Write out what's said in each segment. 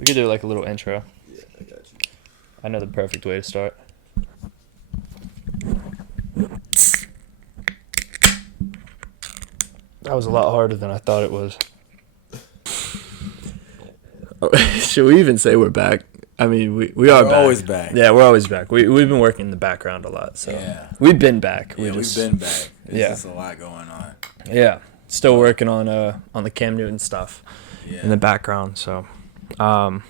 We could do like a little intro. Yeah, I got you. I know the perfect way to start. That was a lot harder than I thought it was. Should we even say we're back? I mean, we are We're back. always back. Yeah, we're always back. We've been working in the background a lot, so Yeah. we've been back. Yeah, we've been back. There's just a lot going on. Yeah, still working on the Cam Newton stuff Yeah. in the background. So, but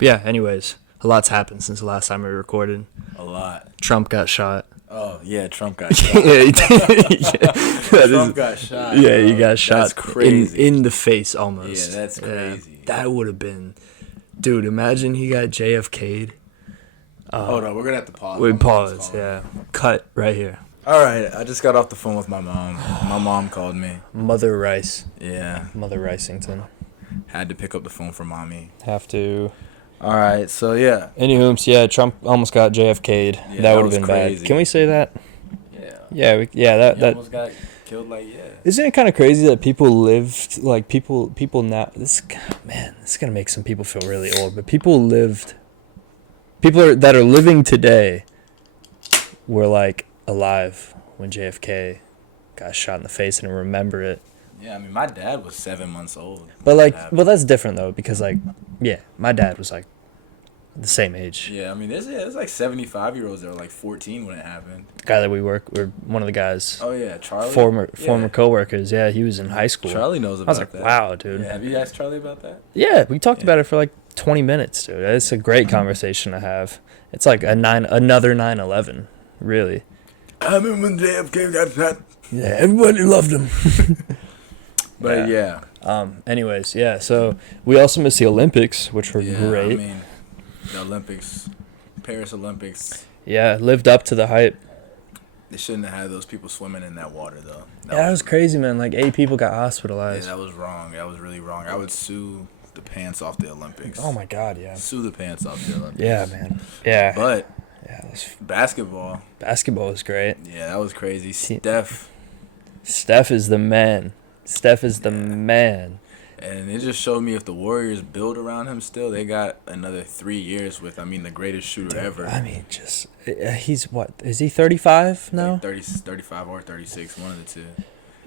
yeah. Anyways, a lot's happened since the last time we recorded. A lot. Trump got shot. Oh, yeah, Trump got shot. Yeah, he did. Trump got shot. Yeah, he bro. got shot. That's crazy. In the face almost. Yeah, that's crazy. That would have been, dude. Imagine he got JFK'd. Hold on, we're going to have to pause. We My mom's pause. calling. Yeah, cut right here. All right, I just got off the phone with my mom. My mom called me. Mother Rice. Yeah, Mother Ricington. had to pick up the phone for mommy. Have to. All right, so yeah. Anywho, yeah, Trump almost got JFK'd. Yeah, that would was have been crazy. bad. Can we say that? Yeah. Yeah. That He that. almost got killed Isn't it kind of crazy that people lived like people now? This is gonna make some people feel really old. But people that are living today were like alive when JFK got shot in the face and remember it. Yeah, I mean, my dad was 7 months old. But like, when it happened. well, that's different though because like, yeah, my dad was like the same age. Yeah, I mean, there's like 75-year-olds that were like 14 when it happened. The guy that we're one of the guys. Oh yeah, Charlie. Former coworkers. Yeah, he was in high school. Charlie knows I about was like, that. wow, dude. Yeah, have you asked Charlie about that? Yeah, we talked Yeah. about it for like 20 minutes, dude. It's a great conversation to have. It's like another 9/11, really. I mean, when JFK got shot. Yeah, everybody loved him. But yeah. Anyways, yeah. So we also missed the Olympics, which were Yeah, great. I mean, the Olympics, Paris Olympics. Yeah, lived up to the hype. They shouldn't have had those people swimming in that water though. That was crazy, man. Like 8 people got Yeah, hospitalized. that was wrong. That was really wrong. I would sue the pants off the Olympics. Oh my God, yeah. Sue the pants off the Olympics. Yeah, man. Yeah. But Yeah, basketball. basketball was great. Yeah, that was crazy. See- Steph, Steph is the man. Steph is the man. and it just showed me if the Warriors build around him still, they got another 3 years with, I mean, the greatest shooter ever. I mean, just he's what? Is he 35 now? Like 30, 35 or 36, one of the two.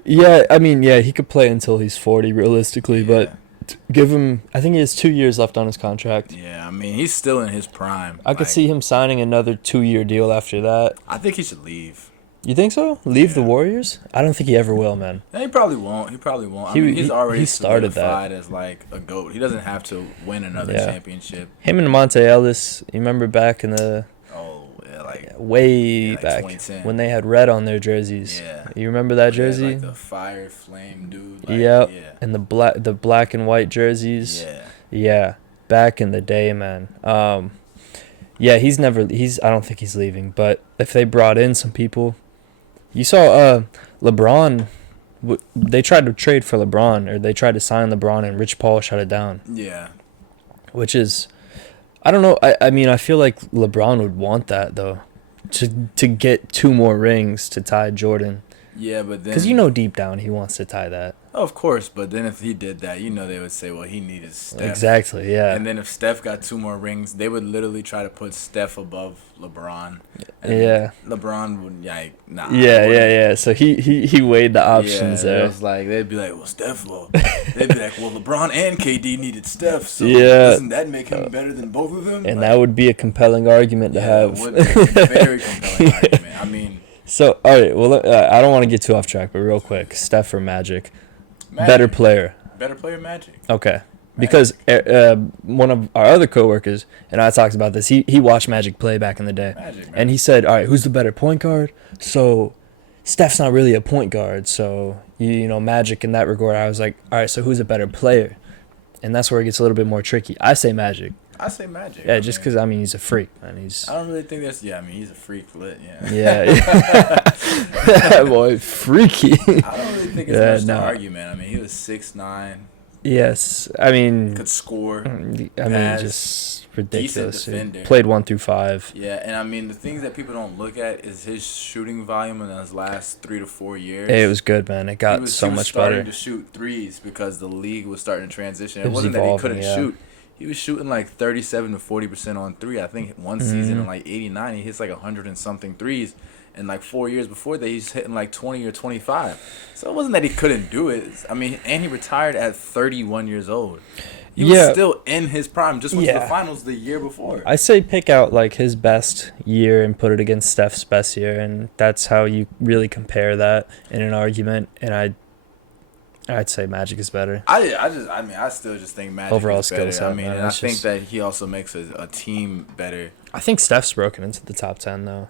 Yeah, I mean, yeah, he could play until he's 40 realistically, but Yeah. give him. I think he has 2 years left on his contract. Yeah, I mean, he's still in his prime. I could see him signing another 2-year deal after that. I think he should leave. You think so? Leave the Yeah. Warriors? I don't think he ever will, man. And he probably won't. I He- mean, he's he- already he started that. solidified as like a GOAT. He doesn't have to win another Yeah. championship. Him and Monte Ellis, you remember back in the Oh, yeah, like way like back 2010. when they had red on their jerseys. Yeah. You remember that he had, jersey? like the fire flame dude. Like, Yep. Yeah. And the black and white jerseys. Yeah. Yeah, back in the day, man. Yeah, I don't think he's leaving, but if they brought in some people, you saw LeBron, they tried to trade for LeBron, or they tried to sign LeBron, and Rich Paul shut it down, Yeah. which is, I don't know, I mean, I feel like LeBron would want that, though, to get 2 more rings to tie Jordan, Yeah, but then because you know deep down he wants to tie that. Oh, of course, but then if he did that, you know they would say, well, he needed Steph. Exactly, yeah. And then if Steph got 2 more rings, they would literally try to put Steph above LeBron. And Yeah. LeBron would like, nah. Yeah. So he weighed the options yeah, there. It was like they'd be like, well, Steph. Well, they'd be like, well, LeBron and KD needed Steph. So Yeah. doesn't that make him better than both of them? And like, that would be a compelling argument to yeah, have. it would be a very compelling argument. I mean, So, all right. Well, I don't want to get too off track, but real quick, Steph or Magic? Magic. Better player. Better player, Magic. Okay. Because one of our other coworkers and I talked about this. He watched Magic play back in the day, Magic, man. and he said, "All right, who's the better point guard?" So, Steph's not really a point guard. So, you know, Magic in that regard. I was like, "All right, so who's a better player?" And that's where it gets a little bit more tricky. I say Magic. I say Magic. Yeah, just because I mean he's a freak, man. I don't really think that's. Yeah, I mean he's a freak lit. Yeah. Yeah. Boy, freaky. I don't really think it's Yeah, much to no. argue, man. I mean, he was 6'9", Yes, I mean, could score. just just ridiculous. defender. Played 1 through 5. Yeah, and I mean the things that people don't look at is his shooting volume in his last 3 to 4 years. It was good, man. It got he was so much starting better. to shoot threes because the league was starting to transition. It It was wasn't that he evolving, couldn't yeah. shoot; he was shooting like 37 to 40% on three. I think one season in like '89, he hits like 100 and something threes. And like 4 years before that, he's hitting like 20 or 25. So it wasn't that he couldn't do it. I mean, and he retired at 31 years old. He was still in his prime. Just went to the finals the year before. I say pick out like his best year and put it against Steph's best year, and that's how you really compare that in an argument. And I'd say Magic is better. I still just think Magic overall is better. skill set. I mean, and I think that he also makes a team better. I think Steph's broken into the top 10 though.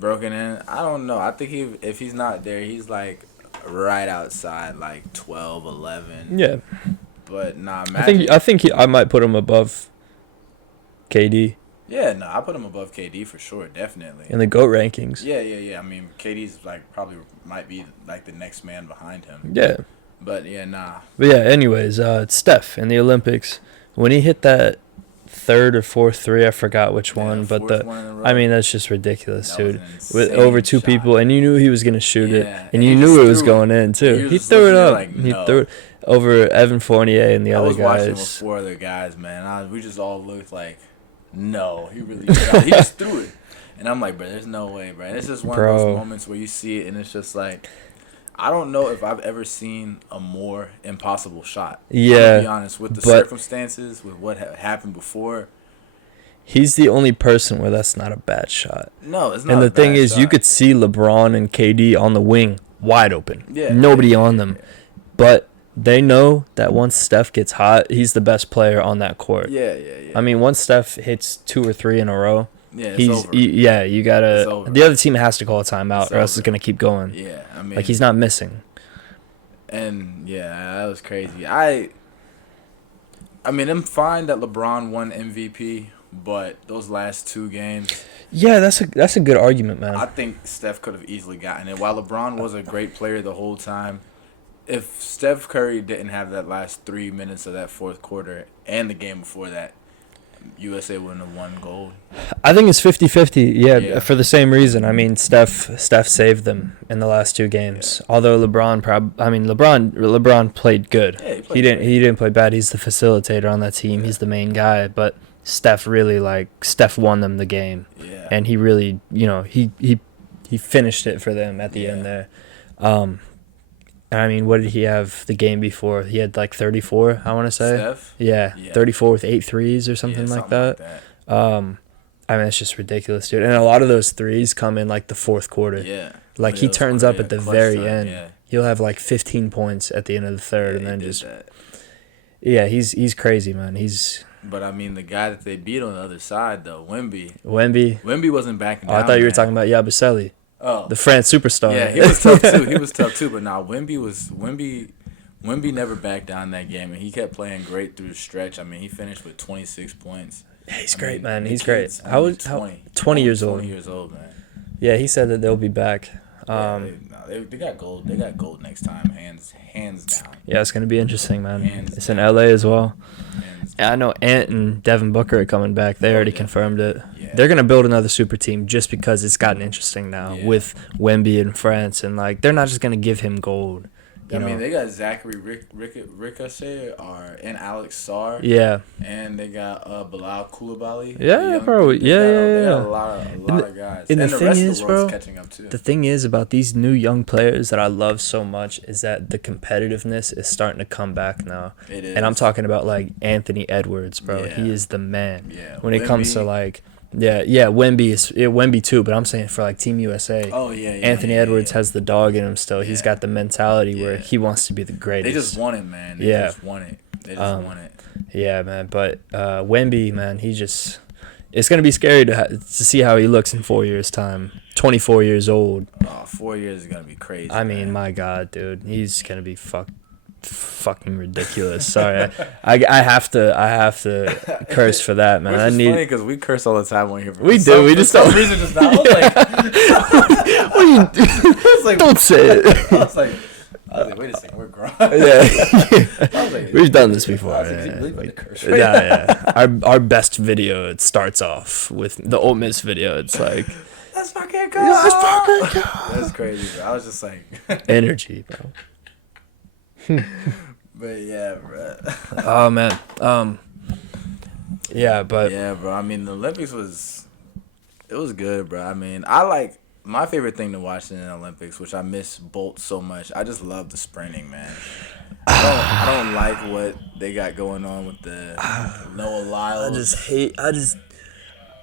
Broken in? I don't know. I think if he's not there, he's like right outside, like 12, 11. Yeah. But nah, Magic. I think I might put him above KD. Yeah, no, I put him above KD for sure, definitely. In the GOAT rankings. Yeah. I mean, KD's like probably might be like the next man behind him. Yeah. But yeah, nah. But yeah, anyways, Steph in the Olympics, when he hit that third or fourth three, I forgot which one, but I mean that's just ridiculous, dude. With over two people, and you knew he was gonna shoot it, and you knew it was going in too. He threw it up. Like, no. He threw it over Evan Fournier and the other guys. I was watching with 4 other guys, man. We just all looked like, no, he really he just threw it, and I'm like, bro, there's no way, bro. And it's just one of those moments where you see it, and it's just like, I don't know if I've ever seen a more impossible shot. Yeah. To be honest, with the circumstances, with what happened before. He's the only person where that's not a bad shot. No, it's not. And the thing is, you could see LeBron and KD on the wing, wide open. Yeah. Nobody on them. But they know that once Steph gets hot, he's the best player on that court. Yeah. I mean, once Steph hits 2 or 3 in a row, yeah, it's over. You gotta. The other team has to call a timeout, or else it's gonna keep going. Yeah, I mean, like he's not missing. And yeah, that was crazy. I mean, I'm fine that LeBron won MVP, but those last 2 games. Yeah, that's a good argument, man. I think Steph could have easily gotten it. While LeBron was a great player the whole time, if Steph Curry didn't have that last 3 minutes of that fourth quarter and the game before that, USA wouldn't have won gold. I think it's 50-50, yeah, for the same reason. I mean, Steph saved them in the last 2 games. Yeah. Although LeBron played good. Yeah, he didn't play bad. He's the facilitator on that team. Yeah. He's the main guy, but Steph won them the game. Yeah. And he really, he finished it for them at the end there. I mean, what did he have the game before? He had like 34, I want to say. Steph? Yeah, 34 with 8 threes or something like that. I mean, it's just ridiculous, dude. And a lot of those threes come in like the fourth quarter. Yeah. Like he turns up at the very end. Yeah. He'll have like 15 points at the end of the third, and then just. That. Yeah, he's crazy, man. But I mean, the guy that they beat on the other side though, Wemby wasn't backing down. I thought you were talking about Yabusele. Oh, the France superstar. Yeah, he was tough too. But nah, Wemby never backed down that game, and he kept playing great through the stretch. I mean, he finished with 26 points. Yeah, he's great, man. He's great. How 20 years old? 20 years old, man. Yeah, he said that they'll be back. They got gold. They got gold next time, hands down. Yeah, it's gonna be interesting, man. It's in LA as well. I know Ant and Devin Booker are coming back. They already confirmed it. Yeah. They're gonna build another super team just because it's gotten interesting now with Wemby in France, and like they're not just gonna give him gold. I mean, they got Zachary Ricochet and Alex Sarr. Yeah. And they got Bilal Coulibaly. Yeah, bro. They got a lot of guys. And the rest thing of is, the world's bro, catching up too. The thing is about these new young players that I love so much is that the competitiveness is starting to come back now. It is. And I'm talking about like Anthony Edwards, bro. Yeah. He is the man. Yeah. When it comes to like. Wemby too, but I'm saying for like Team USA. Oh yeah. Anthony Edwards has the dog in him still. He's got the mentality where he wants to be the greatest. They just want it, man. They just want it. Yeah, man. But Wemby, man, it's gonna be scary to see how he looks in 4 years' time. 24 years old. Oh, 4 years is gonna be crazy. I mean, my God, dude, he's gonna be fucking ridiculous. What I have to curse for that, man. Which is funny because we curse all the time when you're. We do. We just don't. Reason just now. I was like, what are you doing? Like, don't say it. I was like, wait a second, we're grown. Yeah, we've done this before. Our best video. It starts off with the Ole Miss video. It's like. Let's fucking go. That's crazy, bro. I was just like. Energy, bro. But yeah, bro. Oh man. Yeah, but Yeah, bro. I mean, the Olympics was good, bro. I mean, my favorite thing to watch in the Olympics, which I miss Bolt so much. I just love the sprinting, man. I don't like what they got going on with the Noah Lyles.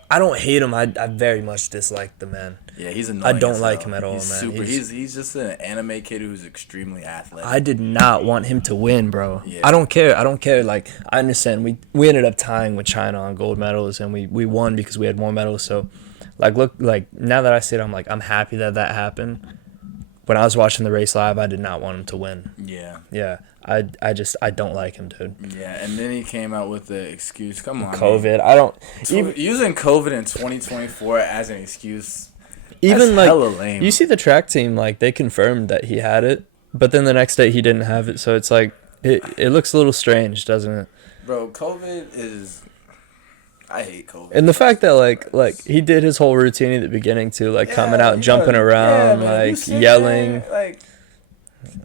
I don't hate him. I very much dislike the man. Yeah, he's annoying. I don't as like hell. him at all, He's man. super. He's just an anime kid who's extremely athletic. I did not want him to win, bro. Yeah. I don't care. Like, I understand. We ended up tying with China on gold medals, and we won because we had more medals. So, like, now that I see it, I'm like, I'm happy that happened. When I was watching the race live, I did not want him to win. Yeah. Yeah. I don't like him, dude. Yeah, and then he came out with the excuse. Come on, COVID. man. I don't using COVID in 2024 as an excuse. Even that's like hella lame. You see the track team, like, they confirmed that he had it, but then the next day he didn't have it. So it's like it looks a little strange, doesn't it? Bro, COVID is. I hate COVID. And the fact that like he did his whole routine at the beginning too, like coming out, jumping around, like yelling. Like,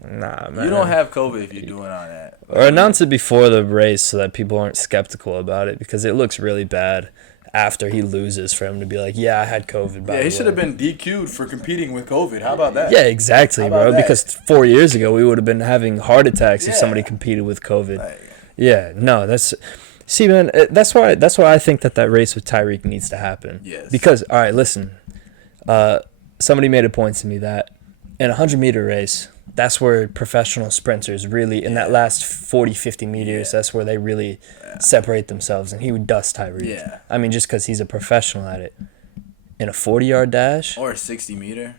nah, man. You don't have COVID if you're doing all that. Or announce it before the race so that people aren't skeptical about it, because it looks really bad after he loses for him to be like, yeah, I had COVID. Yeah, he should have been DQ'd for competing with COVID. How about that? Yeah, exactly, bro. that? Because 4 years ago we would have been having heart attacks if somebody competed with COVID. Yeah, no, that's. See, man, that's why I think that race with Tyreek needs to happen. Yes. Because, all right, listen, somebody made a point to me that in a 100-meter race, that's where professional sprinters really, in that last 40, 50 meters, that's where they really separate themselves, and he would dust Tyreek. Yeah. I mean, just because he's a professional at it. In a 40-yard dash. Or a 60-meter.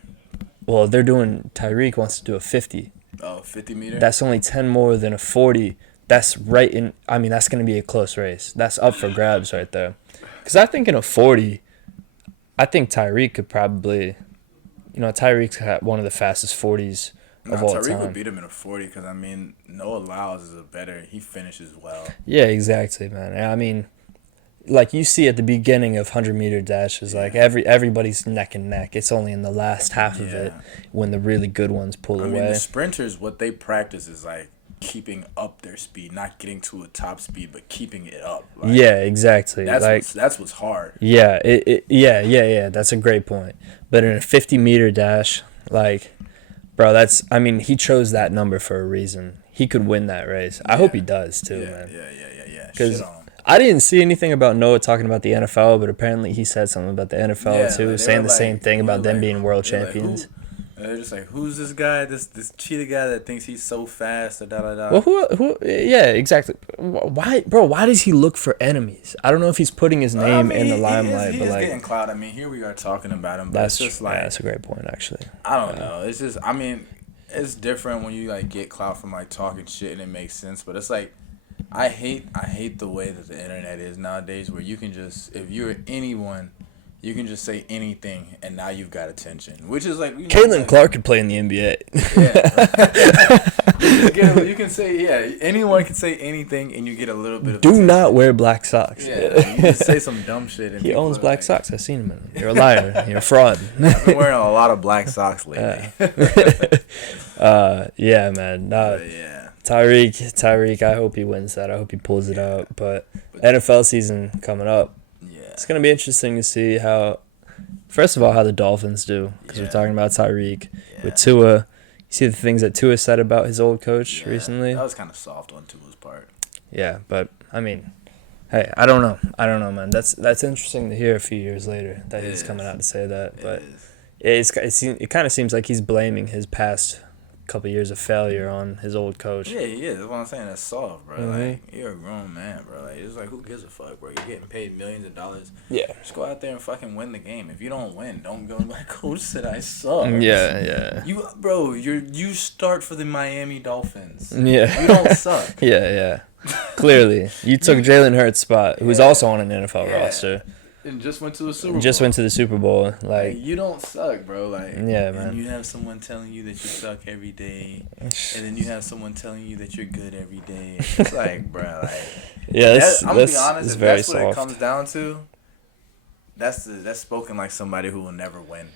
Well, Tyreek wants to do a 50. Oh, 50-meter? That's only 10 more than a 40. That's right in. I mean, that's going to be a close race. That's up for grabs right there. Because I think in a 40, I think Tyreek could probably, Tyreek's got one of the fastest 40s of all time. Tyreek would beat him in a 40 because, I mean, Noah Lyles is he finishes well. Yeah, exactly, man. I mean, like you see at the beginning of 100-meter dashes, like everybody's neck and neck. It's only in the last half of it when the really good ones pull away. I mean, the sprinters, what they practice is like keeping up their speed, not getting to a top speed, but keeping it up. Like, yeah, exactly. That's what's hard. Yeah, yeah. That's a great point. But in a 50-meter dash, like, bro, he chose that number for a reason. He could win that race. I hope he does too, man. Yeah. Because I didn't see anything about Noah talking about the NFL, but apparently he said something about the NFL too, saying the same thing about them being world champions. They're just like, who's this guy? This cheetah guy that thinks he's so fast? Or da. Well, who? Yeah, exactly. Why, bro? Why does he look for enemies? I don't know if he's putting his name in the limelight, he but is like, getting clout. I mean, here we are talking about him, but that's it's just like, that's a great point, actually. I don't know. It's just, I mean, it's different when you like get clout from like talking shit and it makes sense, but it's like, I hate the way that the internet is nowadays, where you can just, if you're anyone, you can just say anything, and now you've got attention. Which is like, Caitlin Clark could play in the NBA. Yeah, you can say anyone can say anything, and you get a little bit of. Do attention. Not wear black socks. Yeah, you just say some dumb shit. And he owns black socks. I've seen him in them. You're a liar. You're a fraud. I've been wearing a lot of black socks lately. Yeah, man. Tyreek. I hope he wins that. I hope he pulls it out. But NFL season coming up. It's going to be interesting to see first of all, how the Dolphins do, because we're talking about Tyreek. With Tua, you see the things that Tua said about his old coach recently? That was kind of soft on Tua's part. Yeah, but, I mean, hey, I don't know, man. That's interesting to hear a few years later that he's coming out to say that. But it kind of seems like he's blaming his past couple years of failure on his old coach. Yeah, he is. That's what I'm saying. That's soft, bro. Mm-hmm. Like, you're a grown man, bro. Like, it's like, who gives a fuck, bro? You're getting paid millions of dollars. Yeah. Just go out there and fucking win the game. If you don't win, don't go like, coach said I suck. Yeah. You start for the Miami Dolphins. Yeah. You don't suck. Yeah. Clearly. You took Jalen Hurts' spot, who's also on an NFL roster. And just went to the Super Bowl. Just went to the Super Bowl. Like, you don't suck, bro. Like, yeah, man. And you have someone telling you that you suck every day, and then you have someone telling you that you're good every day. It's like, bro, like, I'm gonna be honest. If that's what it comes down to, that's spoken like somebody who will never win.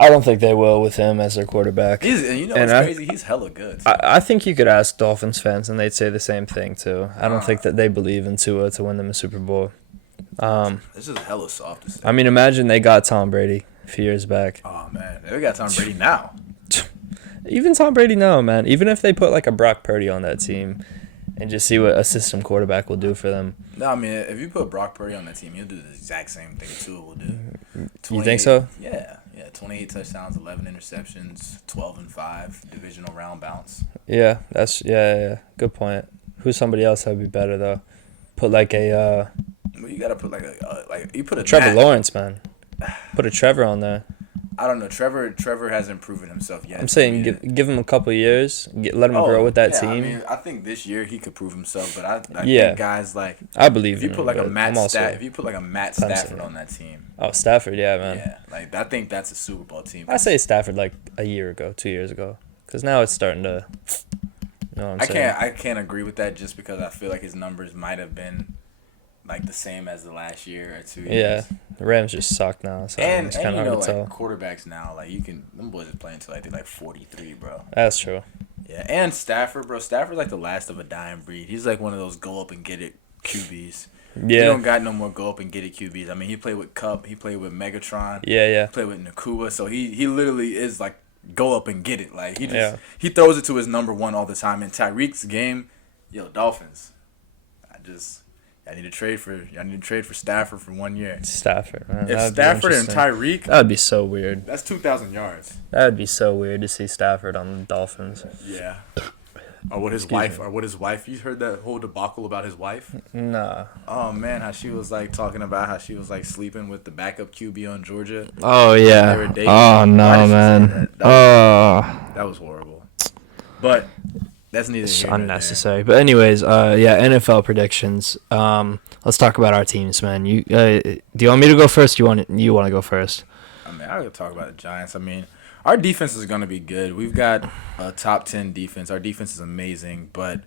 I don't think they will with him as their quarterback. And you know what's crazy? He's hella good. I think you could ask Dolphins fans, and they'd say the same thing, too. I don't think that they believe in Tua to win them a Super Bowl. This is hella soft to say. I mean, imagine they got Tom Brady a few years back. Oh, man. They got Tom Brady now. Even Tom Brady now, man. Even if they put, like, a Brock Purdy on that team and just see what a system quarterback will do for them. No, I mean, if you put Brock Purdy on that team, he'll do the exact same thing Tua will do. You think so? Yeah. 28 touchdowns, 11 interceptions, 12-5, divisional round bounce. Yeah, yeah. Good point. Who's somebody else that would be better, though? Put, like, a... Well, you got to put, you put a... Trevor Lawrence, man. Put a Trevor on there. I don't know. Trevor hasn't proven himself yet. I'm saying give him a couple of years, let him grow with that team. I mean, I think this year he could prove himself, but I think guys like I believe if you put like a Matt Stafford on that team. Oh, Stafford, yeah, man. Yeah, like I think that's a Super Bowl team. I say Stafford like a year ago, 2 years ago, because now it's starting to. You know what I'm saying? I can't agree with that just because I feel like his numbers might have been like the same as the last year or 2 years. Yeah, the Rams just suck now, so it's kind of hard to tell. Quarterbacks now, like them boys are playing until like they're like 43, bro. That's true. Yeah, and Stafford, bro. Stafford's like the last of a dying breed. He's like one of those go up and get it QBs. Yeah. He don't got no more go up and get it QBs. I mean, he played with Cup, he played with Megatron. Yeah. He played with Nakua, so he literally is like go up and get it. Like he throws it to his number one all the time. In Tyreek's game, Dolphins. I need to trade for Stafford for 1 year. Stafford, man. If Stafford and Tyreek, that would be so weird. That's 2,000 yards. That would be so weird to see Stafford on the Dolphins. Yeah. Or with his wife. You heard that whole debacle about his wife? Nah. Oh man, how she was like talking about how she was like sleeping with the backup QB on Georgia. Oh yeah. They were dating. Oh no, man. That was horrible. But that's neither here nor unnecessary. But anyways, NFL predictions. Let's talk about our teams, man. Do you want me to go first? You want to go first? I mean, I could talk about the Giants. I mean, our defense is going to be good. We've got a top 10 defense. Our defense is amazing, but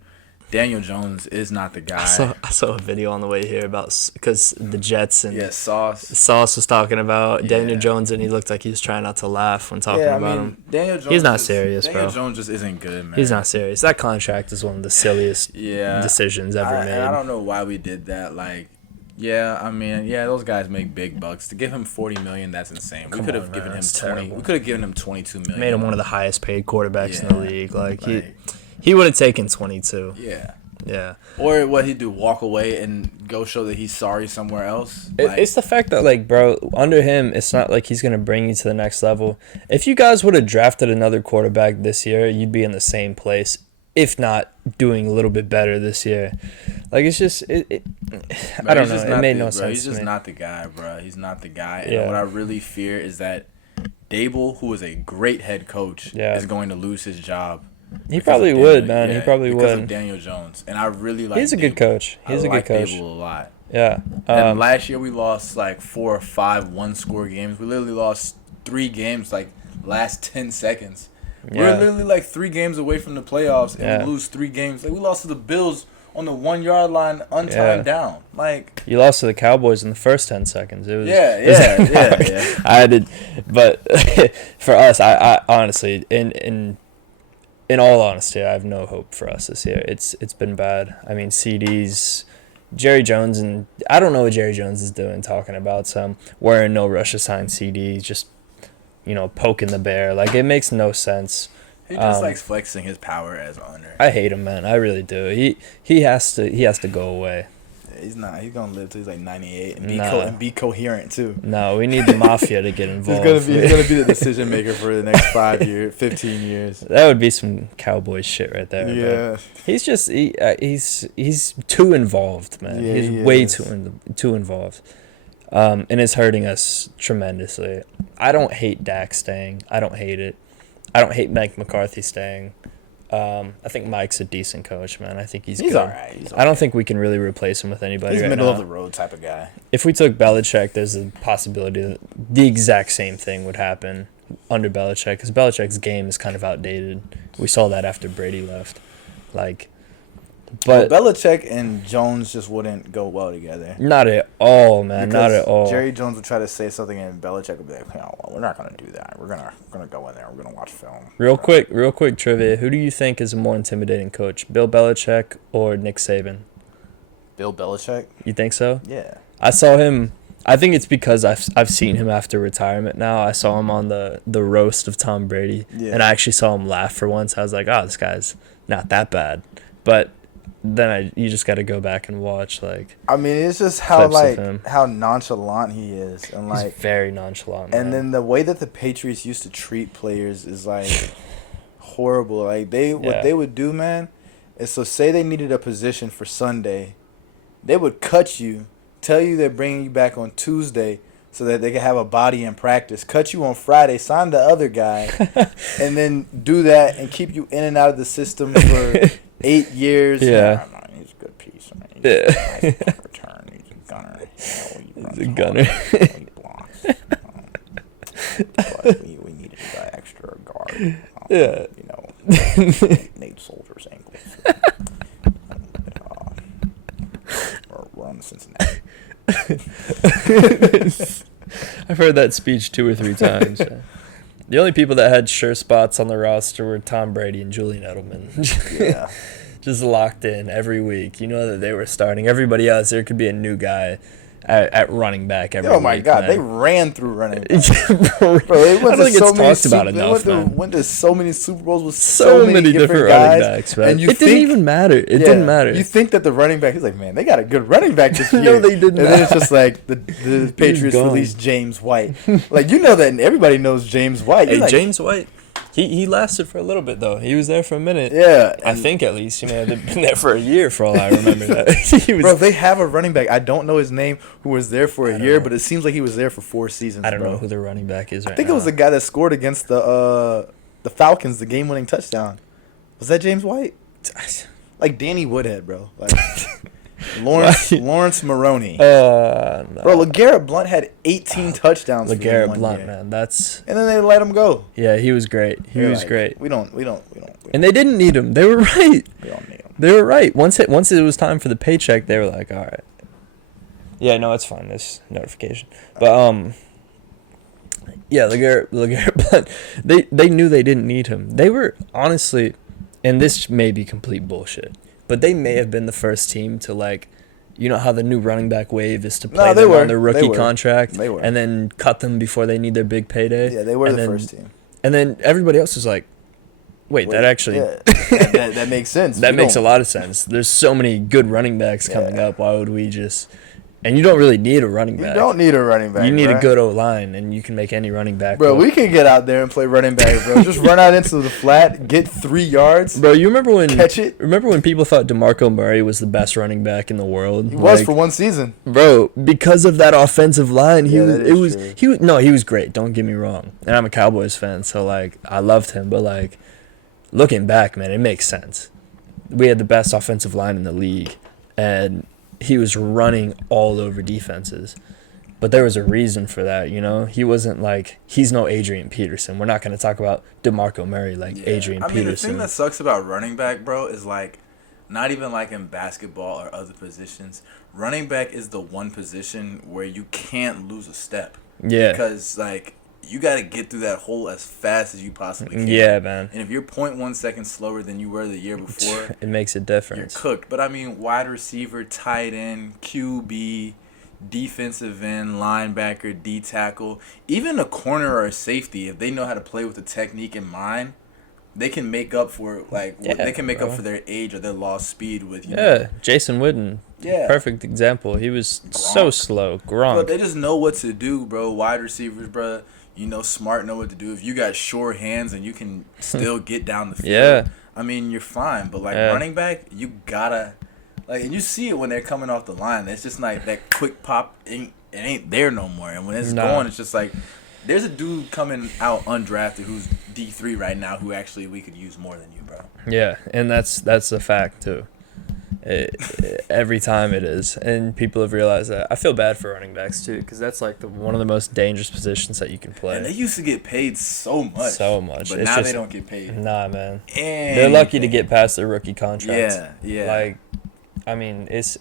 Daniel Jones is not the guy. I saw a video on the way here about because the Jets and Sauce was talking about Daniel Jones, and he looked like he was trying not to laugh when talking about him. Daniel Jones, he's not serious, bro. Daniel Jones just isn't good, man. He's not serious. That contract is one of the silliest decisions ever made. I don't know why we did that. Like, those guys make big bucks. To give him $40 million, that's insane. We could have given him 20. We could have given him $22 million. Made him one of the highest paid quarterbacks in the league. Like he would have taken 22. Yeah. Yeah. Or what he'd do, walk away and go show that he's sorry somewhere else. It's the fact that, like, bro, under him, it's not like he's going to bring you to the next level. If you guys would have drafted another quarterback this year, you'd be in the same place, if not doing a little bit better this year. Like, it's just, I don't know. It made no sense to me. He's just not the guy, bro. He's not the guy. And what I really fear is that Dable, who is a great head coach, is going to lose his job. He probably would, man. He probably would. Because of Daniel Jones. And I really like He's a good coach. He's a good coach. I like Dable a lot. Yeah. And last year we lost like 4 or 5 one-score games. We literally lost 3 games like last 10 seconds. Yeah. We're literally like 3 games away from the playoffs, and we lose 3 games. Like we lost to the Bills on the 1-yard line, untimed down. Like you lost to the Cowboys in the first 10 seconds. It was yeah. I had to, but for us, I honestly, in all honesty, I have no hope for us this year. It's been bad. I mean, CDs, Jerry Jones, and I don't know what Jerry Jones is doing, talking about some wearing no rush assigned CDs, just poking the bear. Like, it makes no sense. He just likes flexing his power as owner. I hate him, man. I really do. He has to go away. He's not. He's gonna live till he's like 98 and be coherent too. No, we need the mafia to get involved. He's gonna be the decision maker for the next 5 years, 15 years. That would be some cowboy shit right there. Yeah. He's just he's too involved, man. Yeah, he's way too involved, and it's hurting us tremendously. I don't hate Dak staying. I don't hate it. I don't hate Mike McCarthy staying. I think Mike's a decent coach, man. I think he's good. All right. He's I don't think we can really replace him with anybody. He's right middle now. of the road type of guy. If we took Belichick, there's a possibility that the exact same thing would happen under Belichick, because Belichick's game is kind of outdated. We saw that after Brady left. Like, But Belichick and Jones just wouldn't go well together. not at all, man. Because not at all. Jerry Jones would try to say something, and Belichick would be like, "Oh, well, we're not gonna do that. We're gonna go in there. We're gonna watch film." Real quick trivia. Who do you think is a more intimidating coach, Bill Belichick or Nick Saban? Bill Belichick. You think so? Yeah. I saw him. I think it's because I've seen him after retirement now. I saw him on the roast of Tom Brady, and I actually saw him laugh for once. I was like, oh, this guy's not that bad. But then you just got to go back and watch, like. I mean, it's just how how nonchalant he is, and like he's very nonchalant. Man. And then the way that the Patriots used to treat players is like horrible. Like what they would do, man, is so say they needed a position for Sunday, they would cut you. Tell you they're bringing you back on Tuesday so that they can have a body in practice. Cut you on Friday, sign the other guy, and then do that and keep you in and out of the system for 8 years. Yeah. He's a good piece. He's a nice return. He's a gunner. He's a gunner. He blocks. But we needed a guy extra guard. Yeah. Nate Solder's ankles. We're on the Cincinnati. I've heard that speech 2 or 3 times. The only people that had sure spots on the roster were Tom Brady and Julian Edelman. Yeah. Just locked in every week. You know that they were starting. Everybody else, there could be a new guy at running back every week. Oh my God, man. They ran through running back. Bro, they went I don't think so it's talked about enough, man. Went to so many Super Bowls with so many different guys, running backs, man. And it didn't even matter. It didn't matter. You think that the running back is like, man, they got a good running back this year. No, they did not. And then it's just like the Patriots released James White. Like, you know that everybody knows James White. Hey, like, James White. He lasted for a little bit, though. He was there for a minute. Yeah. I think at least. They've been there for a year for all I remember. Bro, they have a running back. I don't know his name who was there for a year, but it seems like he was there for 4 seasons, I don't know who the running back is right now. I think it was the guy that scored against the Falcons, the game-winning touchdown. Was that James White? Like Danny Woodhead, bro. Like Lawrence Maroney. No. Bro, LeGarrette Blount had 18 touchdowns. LeGarrette Blount, man, that's. And then they let him go. Yeah, he was great. He was great. We don't. And they didn't need him. They were right. We don't need him. They were right. Once it was time for the paycheck, they were like, all right. Yeah, no, it's fine. This notification, but yeah, LeGarrette Blount. They knew they didn't need him. They were honestly, and this may be complete bullshit, but they may have been the first team to, like, you know how the new running back wave is to play them on their rookie contract and then cut them before they need their big payday. Yeah, they were the first team. And then everybody else was like, wait, that actually... Yeah, that makes sense. That makes a lot of sense. There's so many good running backs coming up. Why would we just... And you don't really need a running back. You don't need a running back. You need a good O-line, and you can make any running back. Bro, we can get out there and play running back, bro. Just run out into the flat, get 3 yards. Bro, you remember when catch it? Remember when people thought DeMarco Murray was the best running back in the world? He was for one season. Bro, because of that offensive line, he was great. Don't get me wrong. And I'm a Cowboys fan, so like I loved him, but like looking back, man, it makes sense. We had the best offensive line in the league, and he was running all over defenses. But there was a reason for that, you know? He wasn't like, he's no Adrian Peterson. We're not going to talk about DeMarco Murray like Adrian Peterson. I mean, the thing that sucks about running back, bro, is like, not even like in basketball or other positions, running back is the one position where you can't lose a step. Yeah. Because, like, you got to get through that hole as fast as you possibly can. Yeah, man. And if you're 0.1 seconds slower than you were the year before, it makes a difference. You're cooked. But I mean, wide receiver, tight end, QB, defensive end, linebacker, D tackle, even a corner or a safety, if they know how to play with the technique in mind, they can make up for up for their age or their lost speed with Jason Witten. Yeah. Perfect example. He was so slow. Gronk. But they just know what to do, bro. Wide receivers, bro. You know, smart know what to do. If you got sure hands and you can still get down the field, I mean, you're fine. But, like, running back, you gotta, like, and you see it when they're coming off the line. It's just like that quick pop, it ain't there no more. And when it's going, it's just like, there's a dude coming out undrafted who's D3 right now who actually we could use more than you, bro. Yeah, and that's a fact, too. Every time it is, and people have realized that. I feel bad for running backs too, because that's like one of the most dangerous positions that you can play. And they used to get paid so much. But now they don't get paid. Nah, man. Anything. They're lucky to get past their rookie contracts. Yeah. Like, I mean, it's.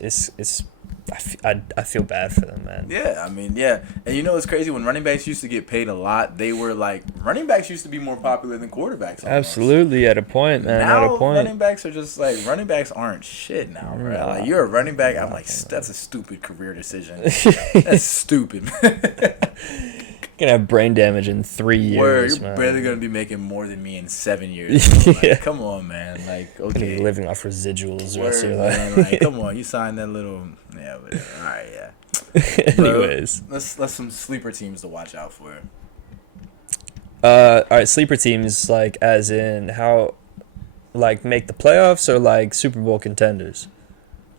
I feel bad for them, man. Yeah, I mean, yeah. And you know what's crazy? When running backs used to get paid a lot, they were like, running backs used to be more popular than quarterbacks. Almost. Absolutely, at a point, man. Now, at a point. running backs are just like, running backs aren't shit now, bro. Nah. Like, you're a running back. I'm like, that's a stupid career decision. That's stupid. Gonna have brain damage in 3 years. You're man. barely gonna be making more than me in 7 years. Like, Yeah. Come on, man. Like, Gonna okay. be living off residuals the Word, rest of your man. life. Like, come on, you signed that little. Yeah, but all right, yeah. Anyways, let's some sleeper teams to watch out for. all right, sleeper teams, like as in how, like make the playoffs or like Super Bowl contenders.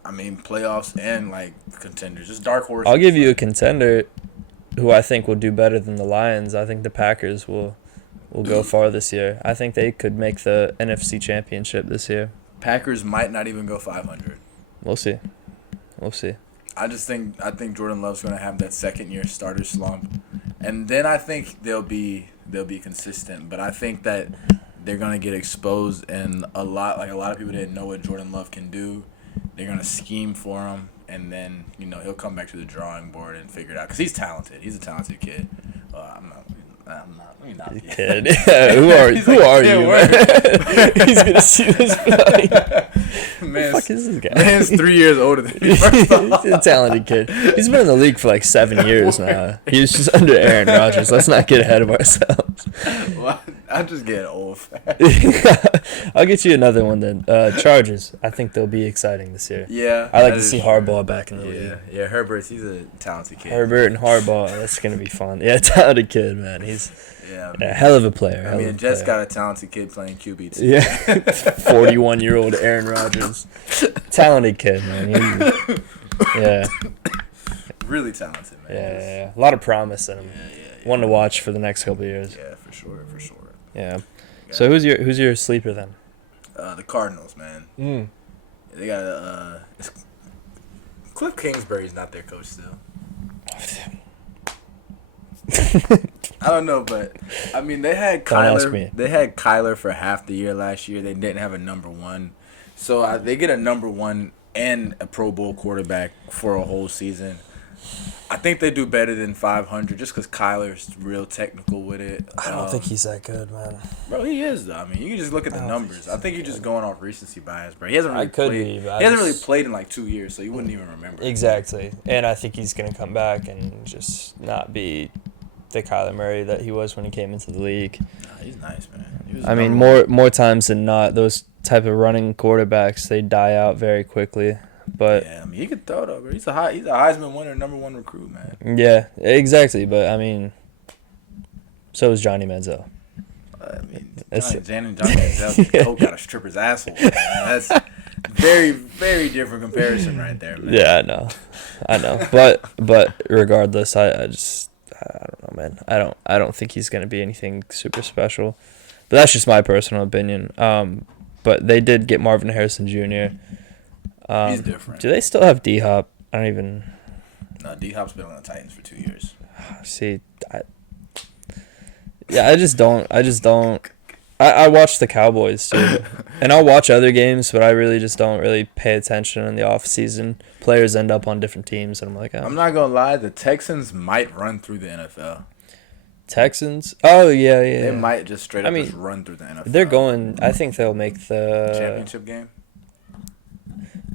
I mean, playoffs and like contenders, just dark horse. I'll give you a contender, who I think will do better than the Lions. I think the Packers will go far this year. I think they could make the NFC Championship this year. Packers might not even go 500. We'll see. I think Jordan Love's going to have that second year starter slump, and then I think they'll be consistent. But I think that they're going to get exposed, and a lot of people didn't know what Jordan Love can do. They're going to scheme for him, and then he'll come back to the drawing board and figure it out because he's talented. He's a talented kid. I'm not. Let me not. Kid. Yeah, who are you? Man? He's gonna see this. Man, fuck is this guy? Man's 3 years older than me. He's a talented kid. He's been in the league for like 7 years now. He was just under Aaron Rodgers. Let's not get ahead of ourselves. Well, I'm just getting old. I'll get you another one then. Chargers. I think they'll be exciting this year. Yeah. I like to see Harbaugh back in the league. Yeah, he's a talented kid. Herbert and Harbaugh, that's gonna be fun. Yeah, talented kid, man. He's a hell of a player. I mean, the Jets got a talented kid playing QB too. Yeah, 41-year-old Aaron Rodgers, talented kid, man. Yeah, really talented, man. Yeah. A lot of promise in him. Yeah. One to watch for the next couple of years. Yeah, for sure. Yeah. So who's your sleeper then? The Cardinals, man. They got Cliff Kingsbury's not their coach still. I don't know, but I mean they had Kyler. They had Kyler for half the year last year. They didn't have a number one, so they get a number one and a Pro Bowl quarterback for a whole season. I think they do better than 500 just because Kyler's real technical with it. I don't think he's that good, man. Bro, he is though. I mean, you can just look at the numbers. I think you're just going off recency bias, bro. He hasn't really played in like 2 years, so you wouldn't even remember. Exactly, and I think he's gonna come back and just not be the Kyler Murray that he was when he came into the league. Nah, he's nice, man. I mean, more times than not, those type of running quarterbacks, they die out very quickly. But yeah, I mean, he could throw though, bro. He's a Heisman winner, number one recruit, man. Yeah, exactly. But I mean, so is Johnny Manziel. I mean, Johnny Manziel's coke got a stripper's asshole. Man. That's very, very different comparison right there, man. Yeah, I know. But regardless, I don't know, man. I don't think he's gonna be anything super special. But that's just my personal opinion. But they did get Marvin Harrison Jr. He's different. Do they still have D-Hop? I don't even. No, D-Hop's been on the Titans for 2 years. See, I just don't. I watch the Cowboys too, and I'll watch other games, but I really just don't really pay attention in the off season. Players end up on different teams, and I'm like, oh. I'm not gonna lie, the Texans might run through the NFL. Texans? Oh yeah. They might just straight up just run through the NFL. They're going. I think they'll make the championship game.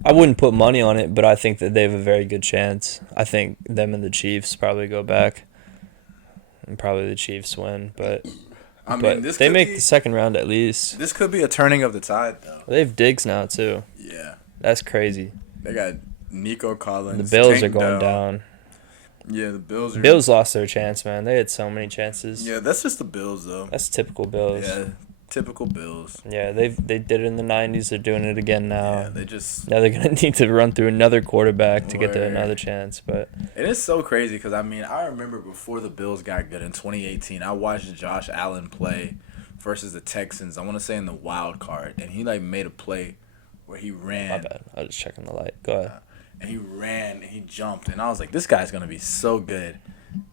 I wouldn't put money on it, but I think that they have a very good chance. I think them and the Chiefs probably go back, and probably the Chiefs win. But they make the second round at least. This could be a turning of the tide, though. They have Diggs now too. Yeah, that's crazy. They got Nico Collins. The Bills are going down. Yeah, the Bills are. Bills lost their chance, man. They had so many chances. Yeah, that's just the Bills, though. That's typical Bills. Yeah, typical Bills. Yeah, they did it in the 90s. They're doing it again now. Yeah, now they're gonna need to run through another quarterback to get to another chance. But it is so crazy because I remember before the Bills got good in 2018, I watched Josh Allen play versus the Texans. I want to say in the wild card, and he made a play where he My ran. bad. I was just checking the light. Go ahead. And he ran and he jumped. And I was like, this guy's going to be so good.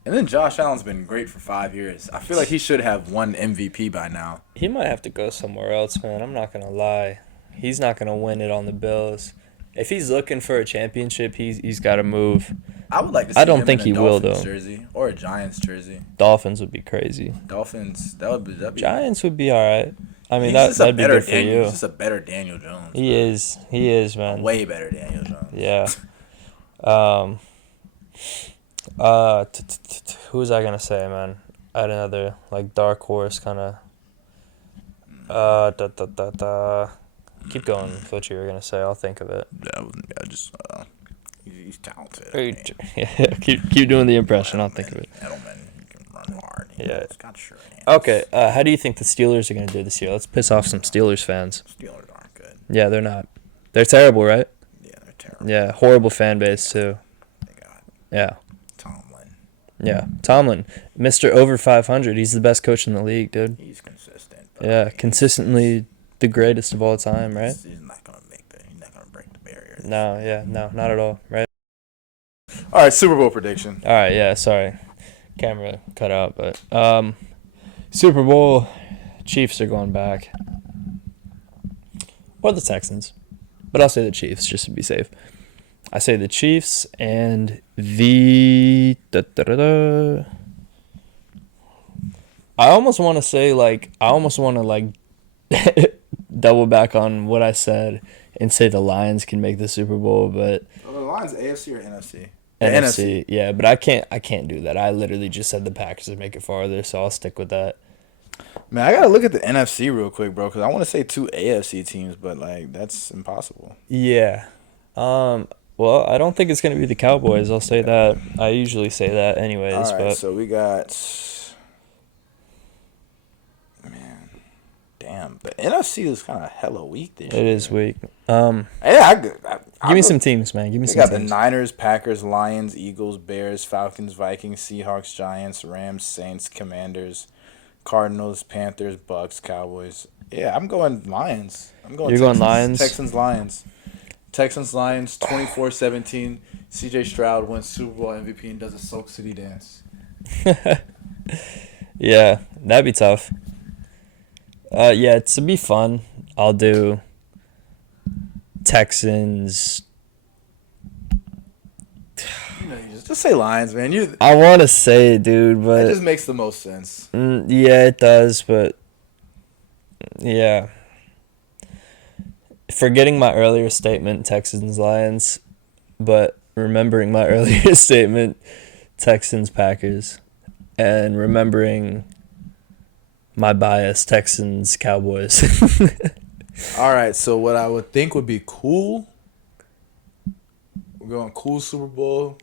And then Josh Allen's been great for 5 years. I feel like he should have won MVP by now. He might have to go somewhere else, man. I'm not going to lie. He's not going to win it on the Bills. If he's looking for a championship, he's got to move. I would like to see I don't him think in a he will, Dolphins though. jersey or a Giants jersey. Dolphins would be crazy. Dolphins, that'd be Giants would be all right. I mean, he's that'd be good for you. He's just a better Daniel Jones. He is, man. Way better Daniel Jones. Yeah. Who was I gonna say, man? I had another like dark horse kind of. Keep going with what you were gonna say. I'll think of it. He's talented. Yeah, keep doing the impression. I'll think of it. Edelman, he can run hard. Yeah. He's got sure hands. Okay. How do you think the Steelers are gonna do this year? Let's piss off some Steelers fans. Steelers aren't good. Yeah, they're not. They're terrible, right? Yeah, they're terrible. Yeah, horrible fan base too. They got Yeah. Tomlin. Yeah, Tomlin, Mr. Over 500. He's the best coach in the league, dude. He's consistent. But Yeah, consistently the greatest of all time, right? He's not gonna he's not gonna break the barrier. No, not at all, right? All right, Super Bowl prediction. All right, yeah, sorry. Camera cut out, but Super Bowl, Chiefs are going back. Or the Texans. But I'll say the Chiefs just to be safe. I say the Chiefs and the I almost want to double back on what I said and say the Lions can make the Super Bowl, but Well, the Lions AFC or NFC? NFC. Yeah, but I can't do that. I literally just said the Packers would make it farther, so I'll stick with that. Man, I gotta look at the NFC real quick, bro, because I want to say 2 AFC teams, but that's impossible. Yeah. Well, I don't think it's gonna be the Cowboys. I'll say that. I usually say that anyways, All right, but so we got. Man, damn, the NFC is kind of hella weak this year. it is weak. Yeah, Give me some teams, man. Give me We some got the teams. Niners, Packers, Lions, Eagles, Bears, Falcons, Vikings, Seahawks, Giants, Rams, Saints, Commanders, Cardinals, Panthers, Bucks, Cowboys. Yeah, I'm going Lions. You're going Lions? Texans, Lions, 24-17. CJ Stroud wins Super Bowl MVP and does a Soak City dance. Yeah, that'd be tough. Yeah, to be fun, I'll do Texans. You just say Lions, man. I want to say it, dude, That but just makes the most sense. yeah, it does, but yeah. Forgetting my earlier statement, Texans, Lions, but remembering my earlier statement, Texans, Packers, and remembering my bias, Texans, Cowboys. All right, so what I would think would be cool, we're going cool Super Bowl.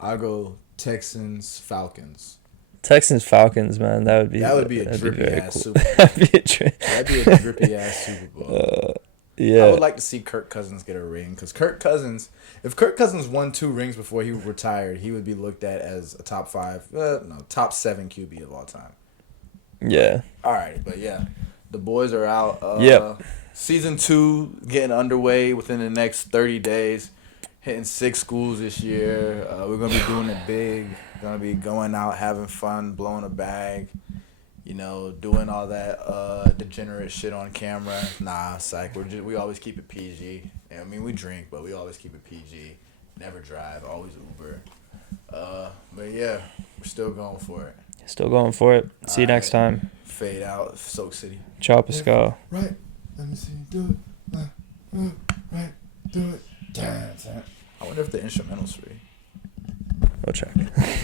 I'll go Texans, Falcons. Texans, Falcons, man, that would be a drippy very ass cool. Super Bowl. That'd be a drippy ass Super Bowl. Yeah. I would like to see Kirk Cousins get a ring because if Kirk Cousins won 2 rings before he retired, he would be looked at as a top 7 QB of all time. Yeah. All right, but yeah, the boys are out. Yep. Season 2 getting underway within the next 30 days. Hitting 6 schools this year. We're gonna be doing it big. Gonna be going out, having fun, blowing a bag. Doing all that degenerate shit on camera. Nah, psych. We always keep it PG. I mean, we drink, but we always keep it PG. Never drive. Always Uber. But yeah, we're still going for it. Still going for it. See you next time. Fade out. Soak City. Chop a skull. Right. Let me see you do it. Right. Do it. I wonder if the instrumental's free. Go check.